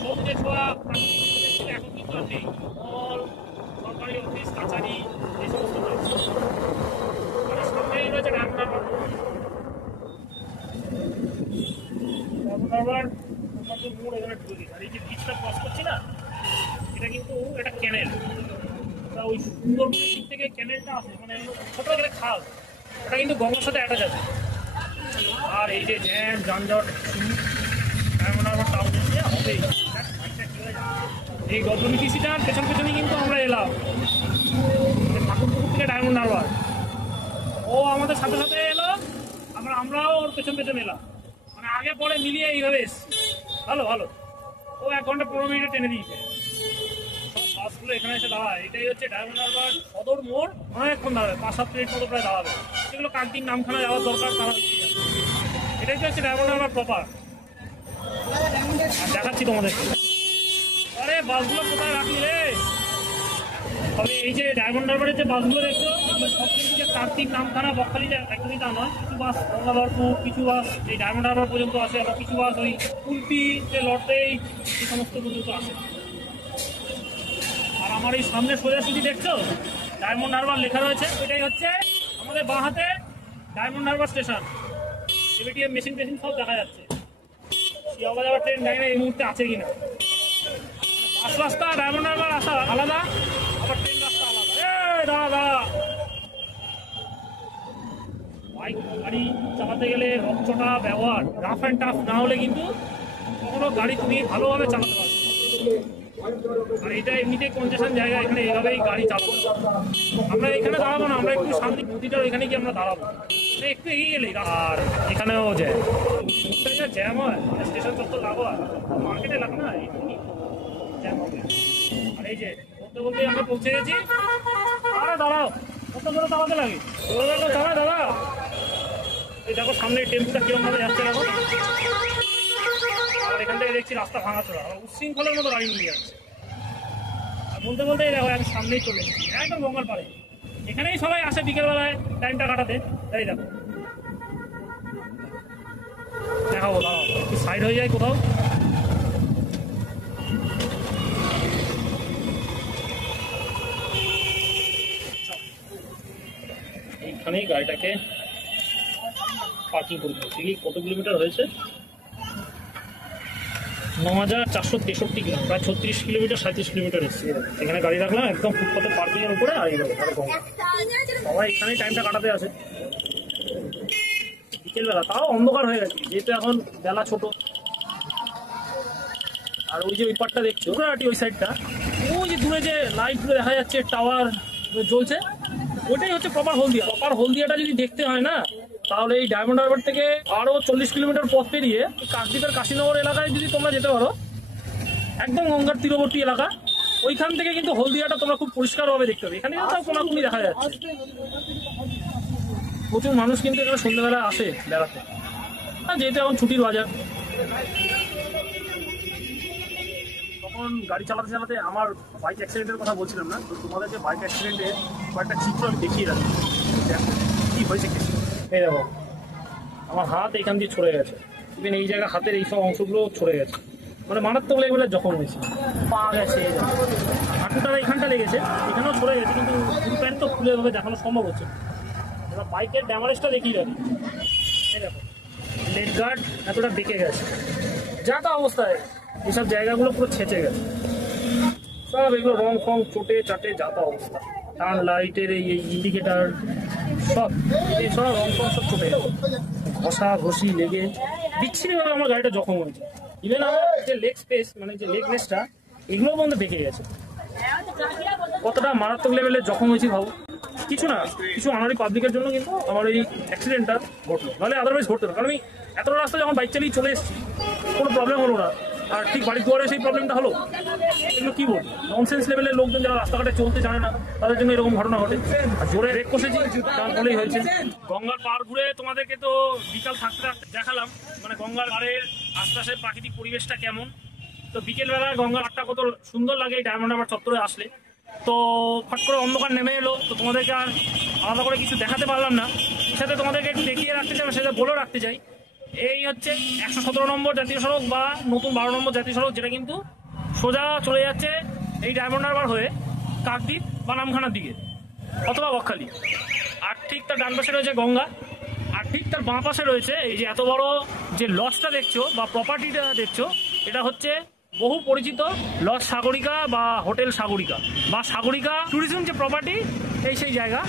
সবুজে ছোঁয়া প্রাকৃতিক পরিবেশ ছিল, এখন কিন্তু আর নেই। মল, সরকারি অফিস কাছারি এই সমস্ত রয়েছে। সামনেই রয়েছে ডায়মন্ড হারবার। ডায়মন্ড হারবার মোড় এখানে ঢুকে গেছে, আর এই যে ব্রিজটা ক্রস করছি না, এটা কিন্তু একটা ক্যানেল। ওই সুন্দরবনের দিক থেকে ক্যানেলটা আসে, মানে ছোট একটা খাল, ওটা কিন্তু গঙ্গার সাথে অ্যাটাচ আছে। আর এই যে জ্যাম যানজট ডায়মন্ড হারবার টাউনে হবেই। এই গল্পমিটি সিটার পেছন পেছনই কিন্তু আমরা এলাম ঠাকুরপুকুর থেকে ডায়মন্ড হারবার। ও আমাদের সাথে সাথে এলো, আমরাও ওর পেছন পেছন এলাম, মানে আগে পরে মিলিয়ে এইভাবে এসছি। ভালো ও 1 ঘন্টা 15 মিনিটে টেনে দিয়েছে। বাসগুলো এখানে এসে দাঁড়ায়, এটাই হচ্ছে ডায়মন্ড হারবার সদর মোড়। অনেকক্ষণ দাঁড়াবে, 5-7 মিনিট মতো প্রায় দাঁড়াবে। যেগুলো কাকদ্বীপ নামখানা যাওয়ার দরকার তারা এটাই হচ্ছে ডায়মন্ড হারবার প্রপার। আর দেখাচ্ছি তোমাদেরকে। আরে বাসগুলো কোথায় রাখলি রে? তবে এই যে ডায়মন্ড হারবারের যে বাসগুলো দেখছো, সব কিছু যে কাকদ্বীপ নামখানা বকখালিতে একদমই তা নয়। কিছু বাস গঙ্গাধরপুর, কিছু বাস এই ডায়মন্ড হারবার পর্যন্ত আসে, আবার কিছু বাস ওই কুলপিতে লড়তেই এই সমস্ত পর্যন্ত আসে। আর আমার এই সামনে সোজাসুজি দেখছো ডায়মন্ড হারবার লেখা রয়েছে, এটাই হচ্ছে আমাদের বাঁ হাতে ডায়মন্ড হারবার স্টেশন। এবিটিএম মেশিন সব দেখা যাচ্ছে। শিয়ালদা যাওয়ার ট্রেন জানি না এই মুহূর্তে আছে কিনা। বাস রাস্তা ডায়মন্ড হারবার আসা আলাদা, আবার ট্রেন রাস্তা আলাদা। দাদা বাইক গাড়ি চালাতে গেলে রকচটা ব্যবহার, রাফ অ্যান্ড টাফ না হলে কিন্তু কখনো গাড়ি তুমি ভালোভাবে চালাতে পারবে। আর এটা এমনিতেই কনজেশন জায়গা, এখানে এইভাবেই গাড়ি চালাবো। আমরা এখানে দাঁড়াবো না, আমরা একটু শান্তি নদীটার এখানে গিয়ে আমরা দাঁড়াবো, একটু এগিয়ে গেলেই। আর এখানেও জ্যাম হয়, স্টেশন চত্বর লাগোয়া, মার্কেট এলাকা না, জ্যাম হবে। আর এই যে বলতে বলতে আমরা পৌঁছে গেছি। আরে দাঁড়াও, কত করে দাঁড়াতে লাগে, দাঁড়া। এই দেখো সামনে টেম্পুটা কিরম ভাবে যাচ্ছে, দেখো আর এখান থেকে দেখছি রাস্তা ভাঙাচোরা, উচ্ছৃঙ্খলের মতো গাড়ি নিয়ে যাচ্ছে। আর বলতে বলতে দেখো আমি সামনেই চলে এসেছি, একদম গঙ্গার পাড়ে। এখানেই সবাই আসে বিকেলবেলায় টাইমটা কাটাতে। তাই দেখো দেখাবো, দাঁড়াও একটু সাইড হয়ে যায় কোথাও। এইখানেই গাড়িটাকে পার্কিং করে দিয়েছি। কত কিলোমিটার হয়েছে? 9463 কিলোমিটার, প্রায় 36 কিলোমিটার 37 কিলোমিটার এসেছি। এখানে গাড়ি রাখলাম একদম ফুটপাতে পার্কিং এর উপরে। আর সবাই এখানেই টাইমটা কাটাতে আসে বিকেলবেলা, তাও অন্ধকার হয়ে গেছে যেহেতু এখন বেলা ছোট। আর ওই যে ওই পাটটা দেখছো ওই সাইডটা, ওই যে দূরে যে লাইট গুলো দেখা যাচ্ছে, টাওয়ার জ্বলছে, ওইটাই হচ্ছে প্রপার হলদিয়া। প্রপার হলদিয়াটা যদি দেখতে হয় না, তাহলে এই ডায়মন্ড হারবার থেকে আরো 40 কিলোমিটার পথ পেরিয়ে কাকদ্বীপের কাশীনগর এলাকায় যদি তোমরা যেতে পারো, একদম গঙ্গার তীরবর্তী এলাকা, ওইখান থেকে কিন্তু হলদিয়াটা তোমরা খুব পরিষ্কার ভাবে দেখতে পাবে। এখানে তাও কোনাকুনি দেখা যাচ্ছে। প্রচুর মানুষ কিন্তু এখানে সন্ধ্যাবেলা আসে বেড়াতে, যেহেতু এখন ছুটির বাজার। তখন গাড়ি চালাতে চালাতে আমার বাইক অ্যাক্সিডেন্টের কথা বলছিলাম না, তো তোমাদেরকে বাইক অ্যাক্সিডেন্টে কয়েকটা চিত্র আমি দেখিয়ে রাখি কি হয়েছে। এই দেখো আমার হাত এখান দিয়ে ছড়ে গেছে, ইভেন এই জায়গা হাতের এইসব অংশগুলো ছড়ে গেছে, মানে মারাত্মক লেভেলের জখম হয়েছে। পা গেছে, হাঁটুটার এইখানটা লেগেছে, এখানেও ছড়ে গেছে, কিন্তু ফুল প্যান্ট তো খুলে ভাবে দেখানো সম্ভব হচ্ছে। এবার বাইকের ড্যামারেজটা দেখিয়ে রাখি। এই দেখো লেগ গার্ড এতটা বেঁকে গেছে, যা তা অবস্থায় এইসব জায়গাগুলো পুরো ছেঁচে গেছে সব। এগুলো রং ফং চোটে চাটে যা তা অবস্থা। টার্ন লাইটের এই ইন্ডিকেটার সব এই সব রং ফং সব চোটে গেছে, ঘষা ঘষি লেগে বিচ্ছিন্নভাবে আমার গাড়িটা জখম হয়েছে। ইভেন আমার যে লেগ স্পেস, মানে যে লেগ লেসটা, এগুলো পর্যন্ত বেঁকে গেছে। কতটা মারাত্মক লেভেলের জখম হয়েছি ভাবো। কিছু না, কিছু আনারি পাবলিকের জন্য কিন্তু আমার এই অ্যাক্সিডেন্টটা ঘটলো, নাহলে আদারওয়াইজ ঘটতো না। কারণ আমি এতটা রাস্তা যখন বাইক চালিয়ে চলে এসেছি, কোনো প্রবলেম হলো না। আর ঠিক বাড়ির দুয়ারে সেই প্রবলেমটা হলো। এগুলো কি বলবো, ননসেন্স লেভেলের লোকজন যারা রাস্তাঘাটে চলতে জানে না, তাদের জন্য এরকম ঘটনা ঘটে। আর জোরে ব্রেক কষেছি, তার ফলেই হয়েছে। গঙ্গার পার ঘুরে তোমাদেরকে তো বিকাল থাকতে দেখালাম, মানে গঙ্গার পাড়ের আশপাশের প্রাকৃতিক পরিবেশটা কেমন। তো বিকেলবেলায় গঙ্গার পাড়টা কত সুন্দর লাগে এই ডায়মন্ড হারবার চত্বরে আসলে। তো ফট করে অন্ধকার নেমে এলো, তো তোমাদেরকে আর আলাদা করে কিছু দেখাতে পারলাম না। সাথে তোমাদেরকে একটু দেখিয়ে রাখতে চাই, সেটা বলেও রাখতে চাই। এই হচ্ছে 117 নম্বর জাতীয় সড়ক বা নতুন 12 নম্বর জাতীয় সড়ক, যেটা কিন্তু সোজা চলে যাচ্ছে এই ডায়মন্ড হারবার হয়ে কাকদ্বীপ বা নামখানার দিকে অথবা বকখালি। আর ঠিক তার ডান পাশে রয়েছে গঙ্গা, আর ঠিক তার বাঁ পাশে রয়েছে এই যে এত বড় যে লজটা দেখছো বা প্রপার্টিটা দেখছো, এটা হচ্ছে বহু পরিচিত লজ সাগরিকা বা হোটেল সাগরিকা বা সাগরিকা ট্যুরিজম যে প্রপার্টি, এই সেই জায়গা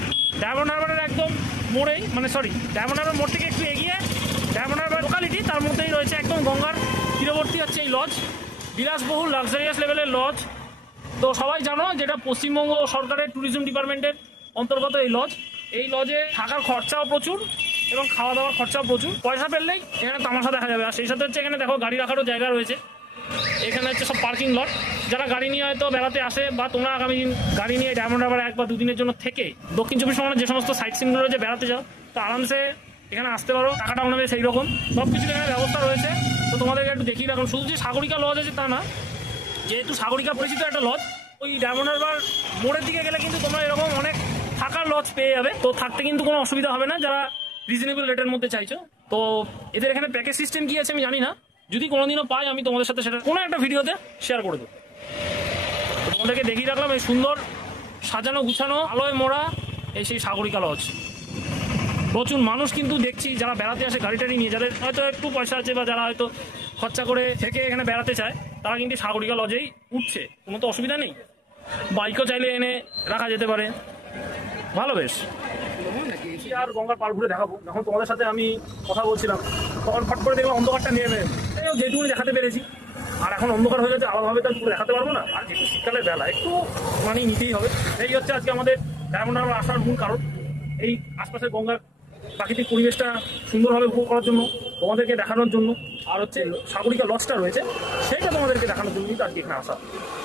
ডায়মন্ড হারবারের একদম মোড়েই, মানে সরি ডায়মন্ড হারবার মোড় থেকে একটু এগিয়ে ডায়মন্ড হারবার লোকালিটি, তার মধ্যেই রয়েছে একদম গঙ্গার তীরবর্তী হচ্ছে এই লজ। বিলাসবহুল লাক্সারিয়াস লেভেলের লজ। তো সবাই জানো যেটা পশ্চিমবঙ্গ সরকারের ট্যুরিজম ডিপার্টমেন্টের অন্তর্গত এই লজ। এই লজে থাকার খরচাও প্রচুর এবং খাওয়া দাওয়ার খরচাও প্রচুর। পয়সা ফেললেই এখানে তামাশা দেখা যাবে। আর সেই সাথে হচ্ছে এখানে দেখো গাড়ি রাখারও জায়গা রয়েছে। এখানে হচ্ছে সব পার্কিং লট। যারা গাড়ি নিয়ে হয়তো বেড়াতে আসে বা তোমরা আগামী দিন গাড়ি নিয়ে ডায়মন্ড হারবার 1 বা 2 দিনের জন্য থেকে দক্ষিণ চব্বিশ পরগনার যে সমস্ত সাইট সিনগুলো রয়েছে বেড়াতে যাও, তো আরামসে এখানে আসতে পারো, টাকাটাও নেবে সেই রকম সব কিছু এখানে ব্যবস্থা রয়েছে। তো তোমাদেরকে একটু দেখিয়ে রাখুন। শুধু যে সাগরিকা লজ আছে তা না, যেহেতু সাগরিকা পরিচিত একটা লজ, ওই ডায়মন্ড হারবার মোড়ের দিকে গেলে কিন্তু তোমরা এরকম অনেক থাকার লজ পেয়ে যাবে। তো থাকতে কিন্তু কোনো অসুবিধা হবে না যারা রিজনেবল রেটের মধ্যে চাইছো। তো এদের এখানে প্যাকেজ সিস্টেম কি আছে আমি জানি না, যদি কোনোদিনও পাই আমি তোমাদের সাথে সেটা কোনো একটা ভিডিওতে শেয়ার করে দেবো। তোমাদেরকে দেখিয়ে রাখলাম এই সুন্দর সাজানো গুছানো আলোয় মোড়া এই সেই সাগরিকা লজ। প্রচুর মানুষ কিন্তু দেখছি যারা বেড়াতে আসে গাড়ি টাড়ি নিয়ে, যাদের হয়তো একটু পয়সা আছে বা যারা হয়তো খরচা করে থেকে এখানে বেড়াতে চায়, তারা কিন্তু সাগরিকা লজেই উঠছে, কোনো তো অসুবিধা নেই। বাইকও চাইলে এনে রাখা যেতে পারে, ভালো বেশ। আর গঙ্গার পার ঘুরে দেখাবো। যখন তোমাদের সাথে আমি কথা বলছিলাম তখন ফট করে দেখলাম অন্ধকারটা নেমে, যেটুকু দেখাতে পেরেছি। আর এখন অন্ধকার হয়ে যাচ্ছে, আলাদাভাবে তো পুরো দেখাতে পারবো না। আর যেহেতু শীতকালের বেলা একটু মানিয়ে নিতেই হবে। এই হচ্ছে আজকে আমাদের ডায়মন্ড হারবার আসার মূল কারণ, এই আশপাশের গঙ্গার প্রাকৃতিক পরিবেশটা সুন্দরভাবে উপভোগ করার জন্য, তোমাদেরকে দেখানোর জন্য। আর হচ্ছে সাগরিকা লজটা রয়েছে সেইটা তোমাদেরকে দেখানোর জন্য কিন্তু আজকে এখানে আসা।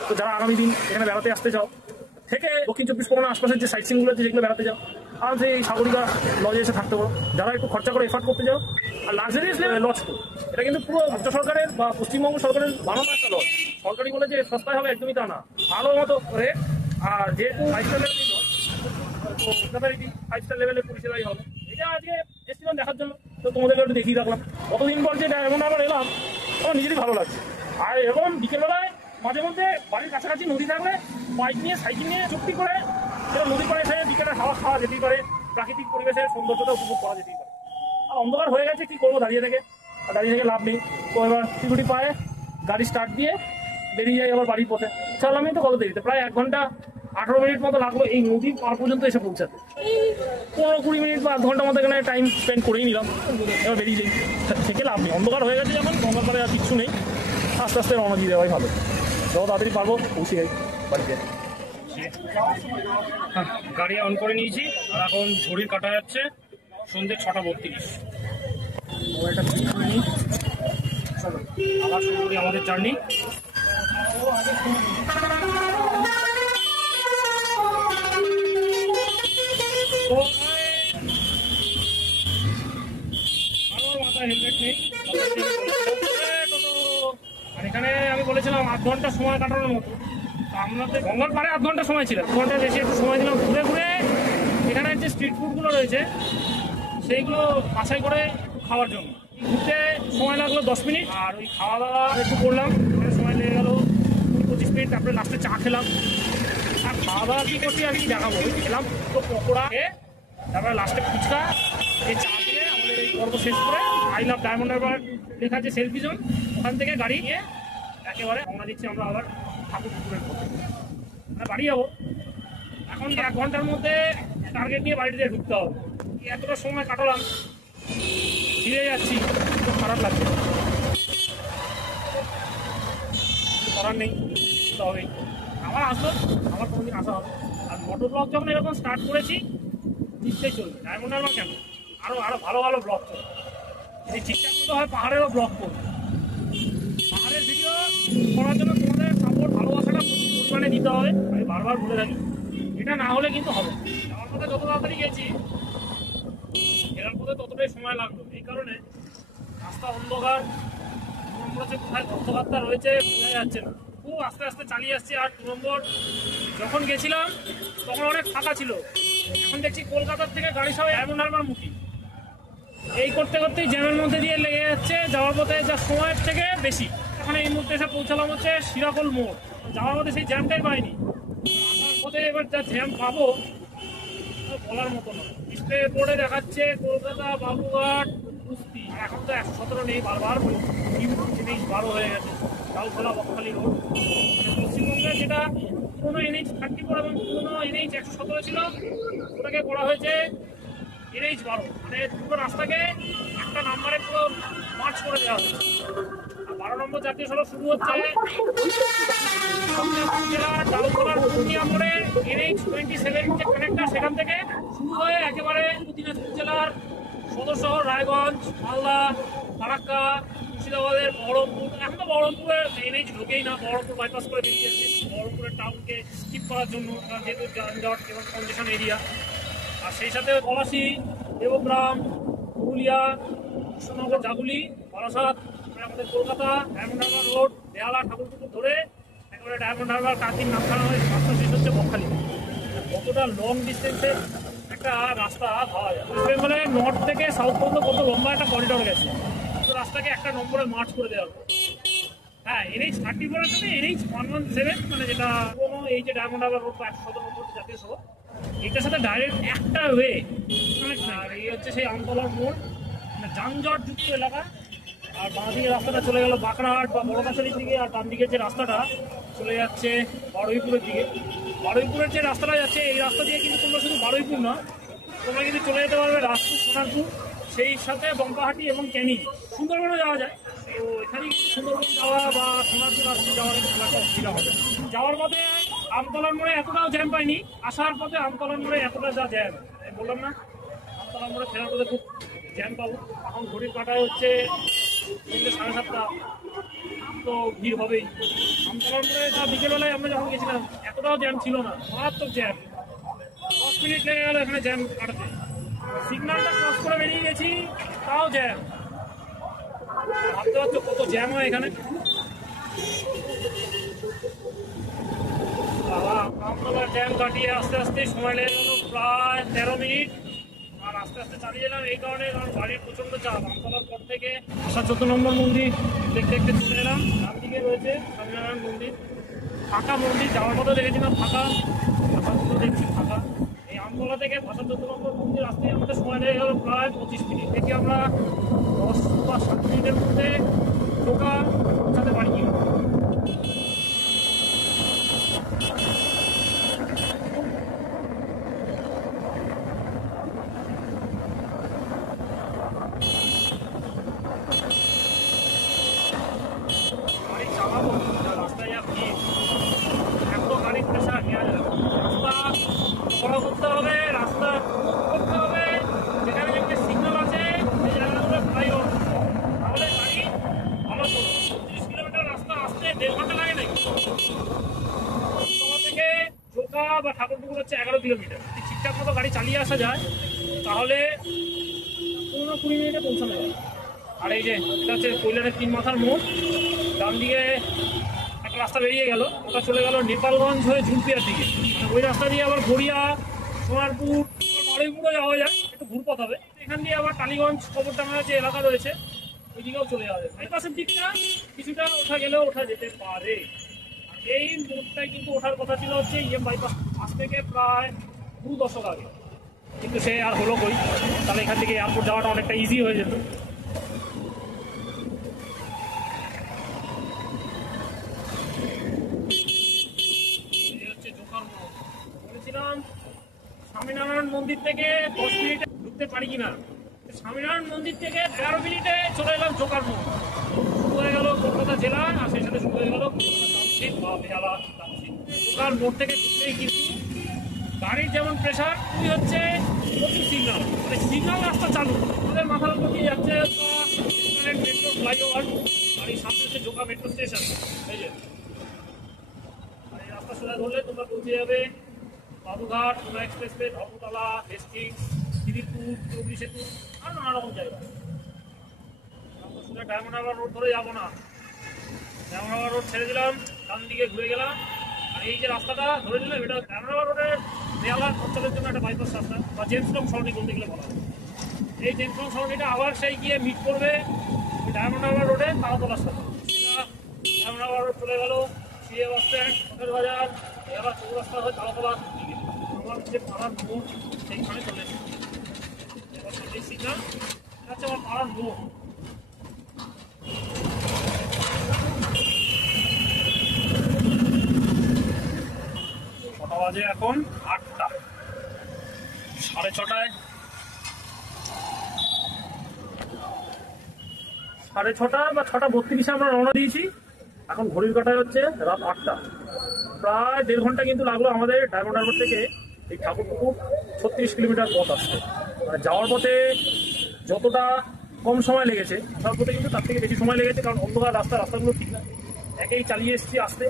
তো যারা আগামী দিন এখানে বেড়াতে আসতে চাও থেকে দক্ষিণ 24 পরগনা আশপাশের যে সাইট সিনগুলো আছে যেগুলো বেড়াতে যাও, আর সেই সাগরিকা লজে এসে থাকতে পারো। যারা একটু খরচা করে এফার্ট করতে যাও, আর লাক্সারিয়াস লজ তো এটা কিন্তু পুরো রাজ্য সরকারের বা পশ্চিমবঙ্গ সরকারের বানানো একটা লজ। সরকারি বলে যে সস্তায় হবে একদমই তা না, ভালো মতো করে। আর যেহেতু 5 স্টার লেভেলের লজ, তো যথারীতি 5 স্টার লেভেলের পরিষেবাই হবে। এটা আজকে এসেছিলাম দেখার জন্য, তো তোমাদেরকে একটু দেখিয়ে রাখলাম। কতদিন পর যে ডায়মন্ড হারবার এলাম, আমার নিজেরই ভালো লাগছে। আর এরকম বিকেলবেলায় মাঝে মধ্যে বাড়ির কাছাকাছি নদী থাকলে বাইক নিয়ে সাইকেল নিয়ে চুক্তি করে সেটা নদী পাড়ে এসে বিকেলে হাওয়া খাওয়া যেতেই পারে, প্রাকৃতিক পরিবেশের সৌন্দর্যটা উপভোগ করা যেতেই পারে। আর অন্ধকার হয়ে গেছে, কি করবো দাঁড়িয়ে থেকে, আর দাঁড়িয়ে থেকে লাভ নেই। তো এবার সিকিউরিটি পায়ে গাড়ি স্টার্ট দিয়ে বেরিয়ে যাই আবার বাড়ির পথে। চল, আমি তো কত দেরিতে, প্রায় 1 ঘন্টা 18 মিনিট মতো লাগলো এই নদীর পার পর্যন্ত এসে পৌঁছাতে। 15-20 মিনিট বা 1 ঘন্টার মতো এখানে টাইম স্পেন্ড করেই নিলাম। এবার বেরিয়ে যাই, থেকে লাভ নেই। অন্ধকার হয়ে গেছে যখন, গঙ্গার পাড়ে আর কিচ্ছু নেই, আস্তে আস্তে রওনা দিয়ে দেওয়াই ভালো। যত তাড়াতাড়ি পারবো পৌঁছে যাই বাড়িতে। হ্যাঁ, গাড়ি অন করে নিয়েছি, আর এখন ঘড়ির কাটা যাচ্ছে সন্ধ্যে 6:32। মোবাইলটা ঠিক করে নিই, চলো আবার শুরু করি আমাদের জার্নি। হেলমেট নেই, আর এখানে আমি বলেছিলাম 8 ঘন্টা সময় কাটানোর মতো। আপনাদের গঙ্গার পাড়ে 8 ঘন্টা সময় ছিল, 2 ঘন্টা বেশি একটু সময় দিলাম ঘুরে ঘুরে। এখানে যে স্ট্রিট ফুডগুলো রয়েছে সেইগুলো বাছাই করে খাওয়ার জন্য। ঘুরতে সময় লাগলো 10 মিনিট, আর ওই খাওয়া দাওয়া একটু করলাম, সময় লেগে গেল 20-25 মিনিট। তারপরে লাস্টে চা খেলাম। আর খাওয়া দাওয়া কী করছি আমি দেখাবো। খেলাম তো পকোড়া, তারপরে লাস্টে ফুচকা, এই চা দিয়ে আমাদের এই পর্ব শেষ করে আই লাভ ডায়মন্ড হারবার লেখা আছে সেলফি জোন, ওখান থেকে গাড়ি গিয়ে একেবারে আমরা দিচ্ছি আমরা আবার ঠাকুরপুকুরের পথে বাড়ি যাবো। এখন 1 ঘন্টার মধ্যে টার্গেট নিয়ে বাড়িতে ঢুকতে হবে। এতটা সময় কাটালাম, ফিরে যাচ্ছি, খুব খারাপ লাগছে, করার নেই, তবেই আবার আসবো, আবার কোনোদিন আসা হবে। আর মোটর ব্লগ যখন এরকম স্টার্ট করেছি নিশ্চয়ই চলবে। ডায়মন্ড হারবার কেন, আরো ভালো ভালো ব্লগ চলবে। যদি ঠিকঠাক মতো হয় পাহাড়েরও ব্লগ করবো। পাহাড়ের ভিডিও করার জন্য তোমাদের সাপোর্ট, ভালোবাসাটা প্রচুর পরিমাণে দিতে হবে। আমি বারবার বলে থাকি, এটা না হলে কিন্তু হবে। আমার পথে যত তাড়াতাড়ি গেছি, এর পথে ততটাই সময় লাগলো। এই কারণে রাস্তা অন্ধকার, কোথায় গর্তবার্তা রয়েছে বোঝা যাচ্ছে না, খুব আস্তে আস্তে চালিয়ে আসছি। আর 2 নম্বর যখন গেছিলাম তখন অনেক ফাঁকা ছিল, এখন দেখছি কলকাতার থেকে গাড়ি সবাই ডায়মন্ড হারবার মুখী। এই করতে করতেই জ্যামের মধ্যে দিয়ে লেগে যাচ্ছে, যাওয়ার পথে যা সময়ের থেকে বেশি। এখন এই মুহূর্তে এসে পৌঁছালাম হচ্ছে শিরাকোল মোড়। যাওয়ার পথে সেই জ্যামটাই পাইনি, আসার পথে এবার যা জ্যাম পাবো বলার মতো না। ডিসপ্লে বোর্ডে দেখাচ্ছে কলকাতা, বাবুঘাট, কুস্তি, আর এখন তো 117 নেই, বারবার বলি 12 হয়ে গেছে। ডালখোলা বকখালি রোড, মানে পশ্চিমবঙ্গের যেটা পুরোনো NH 34 এবং পুরোনো NH 117 ছিল, ওটাকে করা হয়েছে NH 12। মানে দুটো রাস্তাকে একটা নাম্বারে পুরো মার্চ করে দেওয়া হয়েছে। আর 12 নম্বর জাতীয় সড়ক শুরু হচ্ছে জেলার ডালখোলার পূর্ণিয়া মোড়ে NH 27 যে কানেক্টর, সেখান থেকে শুরু হয়ে একেবারে দিনাজপুর জেলার সদর শহর রায়গঞ্জ, মালদা, ফারাক্কা, মুর্শিদাবাদের বহরমপুর। এখন তো বহরমপুরের NH ঢোকেই না, বহরমপুর বাইপাস করে বেরিয়ে যাচ্ছে বহরমপুরের টাউনকে স্কিপ করার জন্য, যেহেতু যানজট এবং কনজেশন এরিয়া। আর সেই সাথে পলাশী, দেবগ্রাম, পুরুলিয়া, কৃষ্ণনগর, জাগুলি, বারাসাত, আমাদের কলকাতা, ডায়মন্ড হারবার রোড, বেহালা, ঠাকুরপুকুর ধরে একেবারে ডায়মন্ড হারবার কাকির নামখানা হয়ে রাস্তা শেষ হচ্ছে বকখালি। কতটা লং ডিস্টেন্সের একটা রাস্তা ভাবা যায়। ওয়েস্ট বেঙ্গলে নর্থ থেকে সাউথ পর্যন্ত কত লম্বা একটা করিডোর গেছে, তো রাস্তাকে একটা নম্বরে মার্চ করে দেওয়া হবে। হ্যাঁ, NH 34 সাথে NH 117, মানে যেটা কোনো এই যে ডায়মন্ড হারবার রোড 117 নম্বর জাতীয় সড়ক, এটার সাথে ডাইরেক্ট একটা ওয়ে। আর এই হচ্ছে সেই আমতলার মোড়, মানে যানজটযুক্ত এলাকা। আর বাঁ দিকে রাস্তাটা চলে গেল বাঁকড়াহাট বা বড়কাছারির দিকে, আর ডান দিকের যে রাস্তাটা চলে যাচ্ছে বারুইপুরের দিকে। বারুইপুরের যে রাস্তাটা যাচ্ছে, এই রাস্তা দিয়ে কিন্তু তোমরা শুধু বারুইপুর না, তোমরা কিন্তু চলে যেতে পারবে রাজপুর, সোনারপুর, সেই সাথে বঙ্কাহাটি এবং ক্যানিং। সুন্দরবনও যাওয়া যায়। তো এখানে সুন্দরবন যাওয়া বা সোনারপুর রাজপুর যাওয়ার খুব একটা অসুবিধা হবে। যাওয়ার পথে আমতলার মোড়ে এতটাও জ্যাম পাইনি, আসার পথে আমতলার মোড়ে এতটা যা জ্যাম বললাম না, আমতলার মোড়ে ফেরার পথে খুব জ্যাম পাবো। এখন ঘড়ির কাটায় হচ্ছে 7:30। তো ভিড় হবেই। আমতলার মোড়ে তা বিকেলবেলায় আমরা যখন গেছিলাম এতটাও জ্যাম ছিল না, মারাত্মক জ্যাম, 10 মিনিট লেগে গেল এখানে জ্যাম কাটাতে। সিগন্যালটা ক্রস করে বেরিয়ে গেছি, তাও জ্যাম। ভাবতে পারছো কত জ্যাম হয় এখানে। আমতলার জ্যাম কাটিয়ে আস্তে আস্তে সময় লেগে গেল প্রায় 13 মিনিট। আর আস্তে আস্তে চালিয়ে এলাম এই কারণে, কারণ গাড়ির প্রচণ্ড চাপ। আমতলার পর থেকে 14 নম্বর মন্দির দেখতে দেখতে চলে এলাম। ডান দিকে রয়েছে স্বামীনারায়ণ মন্দির, ফাঁকা মন্দির। যাওয়ার কথা দেখেছিলাম ফাঁকা, ভাষাগুলো দেখছি ফাঁকা। এই আমতলা থেকে 14 নম্বর মন্দির আসতে আমাদের সময় লেগে গেল প্রায় 25 মিনিট। দেখি আমরা 10 বা 7 মিনিটের মধ্যে ঢোকা পৌঁছাতে পারি কি। রাস্তায় যা ভিড়, এত গাড়ির প্রেশার নেওয়া যাবে। রাস্তা বড় করতে হবে, রাস্তা করতে হবে, যেখানে যেখানে সিগন্যাল আছে সেই জায়গাগুলো ফ্লাইওভার করতে হবে। তাহলে গাড়ি ভালো চলবে। 30 কিলোমিটার রাস্তা আসতে 1.5 ঘন্টা লাগে নাকি? থেকে জোকা বা ঠাকুরপুকুর হচ্ছে 11 কিলোমিটার। যদি ঠিকঠাক মতো গাড়ি চালিয়ে আসা যায় তাহলে 15-20 মিনিটে পৌঁছানো যায়। আর এই যে এটা হচ্ছে কৈলারের 3 মাথার মোড়, ডান দিকে একটা রাস্তা বেরিয়ে গেল, ওটা চলে গেল নেপালগঞ্জ হয়ে ঝুলপিয়ার দিকে। ওই রাস্তা দিয়ে আবার গড়িয়া, সোনারপুর, বারুইপুরও যাওয়া যায়, একটু ঘুরপথ হবে। এখান দিয়ে আবার টালিগঞ্জ, কবরডাঙ্গার যে এলাকা রয়েছে ওই দিকেও চলে যাওয়া যায়। বাইপাসের দিকটা কিছুটা ওঠা গেলেও ওঠা যেতে পারে। এই মোড়টায় কিন্তু ওঠার কথা ছিল হচ্ছে ইএম বাইপাস আজ থেকে প্রায় 2 দশক আগে, কিন্তু সে আর হলো কই। তাহলে এখান থেকে এয়ারপোর্ট যাওয়াটা অনেকটা ইজি হয়ে যেত। বলেছিলাম স্বামীনারায়ণ মন্দির থেকে 10 মিনিটে ঢুকতে পারি কিনা। স্বামীনারায়ণ মন্দির থেকে 13 মিনিটে চলে এলাম জোকার মোড়। শুরু হয়ে গেল কলকাতা জেলা, আর সেই সাথে শুরু হয়ে গেল জোকার মোড় থেকে ঢুকতেই কিন্তু গাড়ির যেমন প্রেশার, তুই হচ্ছে প্রচুর সিগন্যাল, মানে সিগন্যাল রাস্তা চালু। আমাদের মাথার উপর দিয়ে যাচ্ছে মেট্রো ফ্লাইওভার, আর এই সামনে হচ্ছে জোকা মেট্রো স্টেশন। এই যে এই রাস্তা সোজা ধরলে তোমরা পৌঁছে যাবে বাবুঘাট, সোনা এক্সপ্রেসওয়ে, ধর্মতলা, হেস্টিংস, শ্রীপুর, চৌধুরী সেতু, আর নানা রকম জায়গা। আমরা সোজা ডায়মন্ড হারবার রোড ধরে যাবো না, ডায়মন্ড হারবার রোড ছেড়ে দিলাম, ডান দিকে ঘুরে গেলাম। আর এই যে রাস্তাটা ধরে নিলাম, এটা ডায়মন্ড হারবার রোডের বেহালার অঞ্চলের জন্য একটা বাইপাস রাস্তা, বা জেমসলং সরণি বলতে গেলে বলা হয়। এই জেমসলং সরণিটা আবার সেই গিয়ে মিট করবে ডায়মন্ড হারবার রোডে তারাতলার সাথে। ডায়মন্ড হারবার রোড চলে গেল সিএ বাস স্ট্যান্ড, পথের বাজার, এবার চৌরাস্তা হয়ে তারাতলার দিকে। আমার যে পাড়ার মোড় সেইখানে চলে এসেছে। এবার এই সিগন্যাল হচ্ছে আমার পাড়ার মোড়। কটা বাজে এখন? 8টা। 6:30 বা 6:32 আমরা রওনা দিয়েছি। এখন ঘড়ির কাটায় হচ্ছে রাত 8টা। প্রায় 1.5 ঘন্টা কিন্তু লাগলো আমাদের ডায়মন্ড হারবার থেকে এই ঠাকুরপুকুর 36 কিলোমিটার পথ আসছে। মানে যাওয়ার পথে যতটা কম সময় লেগেছে, আসার পথে কিন্তু তার থেকে বেশি সময় লেগেছে, কারণ অন্ধকার রাস্তাগুলো ঠিক না। একেই চালিয়ে এসেছি আসতে,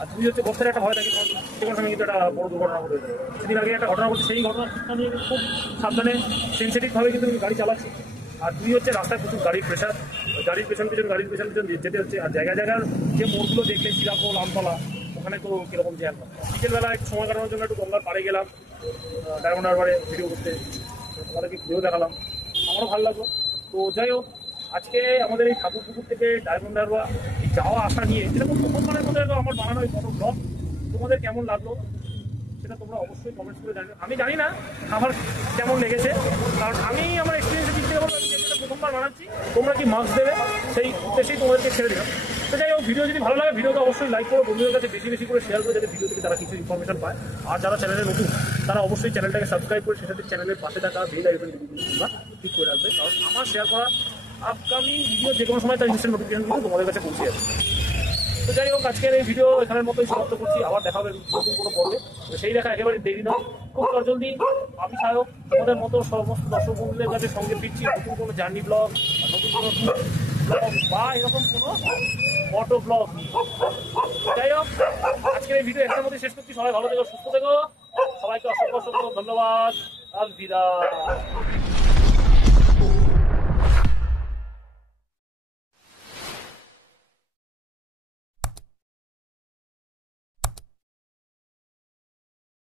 আর দুই হচ্ছে বছরে একটা ভয় থাকে, কারণ যে কোনো সময় কিন্তু একটা বড় দুর্ঘটনা ঘটে যায়। সেদিন আগে একটা ঘটনা ঘটছে, সেই ঘটনা নিয়ে খুব সাবধানে সেন্সিটিভভাবে কিন্তু গাড়ি চালাচ্ছি। আর দুই হচ্ছে রাস্তায় প্রচুর গাড়ির প্রেশার, গাড়ির পেছন যেতে হচ্ছে। আর জায়গায় যে মোড়গুলো দেখলে শ্রীরামপুর, আমতলা, ওখানে তো কিরকম জ্যাম। বিকেলবেলা একটু সময় কাটানোর জন্য একটু গঙ্গার পাড়ে গেলাম ডায়মন্ড হারবারে ভিডিও করতে, তোমাদেরকে ঘুরেও দেখালাম, আমারও ভালো লাগলো। তো যাই হোক, আজকে আমাদের এই ঠাকুরপুকুর থেকে ডায়মন্ড হারবার যাওয়া আসা নিয়ে যেরকম প্রথমবারের মধ্যে আমার বানানো এই ফটো ব্লগ, তোমাদের কেমন লাগলো সেটা তোমরা অবশ্যই কমেন্টস করে জানাবে। আমি জানি না আমার কেমন লেগেছে, কারণ আমি আমার এক্সপিরিয়েন্সের দিক থেকে বলবো যেটা প্রথমবার বানাচ্ছি, তোমরা কি মার্কস দেবে সেই উদ্দেশ্যেই তোমাদেরকে ছেড়ে দিলাম। তো যাই হোক, ভিডিও যদি ভালো লাগে ভিডিওকে অবশ্যই লাইক করো, বন্ধুদের কাছে বেশি বেশি করে শেয়ার করে, যাতে ভিডিও থেকে তারা কিছু ইনফরমেশন পায়। আর যারা চ্যানেলে নতুন তারা অবশ্যই চ্যানেলটাকে সাবস্ক্রাইব করে সেটাতে চ্যানেলের পাশে থাকা বেল আইকনটি তোমরা ক্লিক করে রাখবে, কারণ আমার শেয়ার করা আপকামিং ভিডিও যে কোনো সময় তার ইনস্ট্যান্ট নোটিফিকেশন কিন্তু তোমাদের কাছে পৌঁছে যাবে। তো যাই হোক, আজকের এই ভিডিও এখানের মতোই সমাপ্ত করছি। আবার দেখা হবে নতুন কোনো পর্বে। সেই দেখা একেবারে দেরি নয়, খুব জলদি আমি সায়ক তোমাদের মতো সমস্ত দর্শক বন্ধুদের কাছে সঙ্গে ফিরছি নতুন কোনো জার্নি ব্লগ, নতুন কোনো ব্লগ বা এরকম কোনো অটো ব্লগ নিয়ে। যাই হোক, আজকের এই ভিডিও এখানের মধ্যে শেষ করছি। সবাই ভালো থেকো, সুস্থ থেকো, সবাইকে অসংখ্য অসংখ্য ধন্যবাদ। আলবিদা।